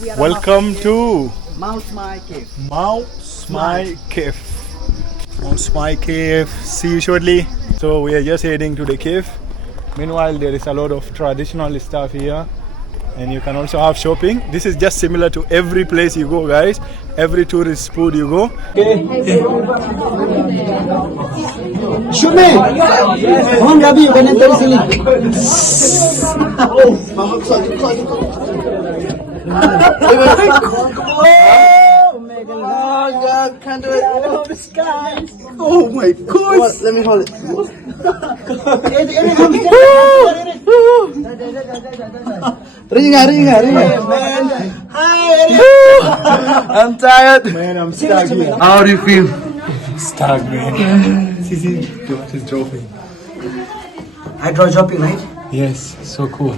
we are Welcome to Mawsmai cave. Mawsmai Cave. Mawsmai Cave. See you shortly. So we are just heading to the cave. Meanwhile, there is a lot of traditional stuff here, and you can also have shopping. This is just similar to every place you go, guys. Every tourist spot you go. Shoot me! Come on, Gabi, you can enter easily. Oh, Meghalaya. God, can't do it. Oh, the skies. Oh my God. What? Let me hold it. Ringa. Man. Hi. I'm tired. Man, I'm stuck here. How do you feel? Stuck, man. She's dropping. I draw jumping, right? Yes, so cool.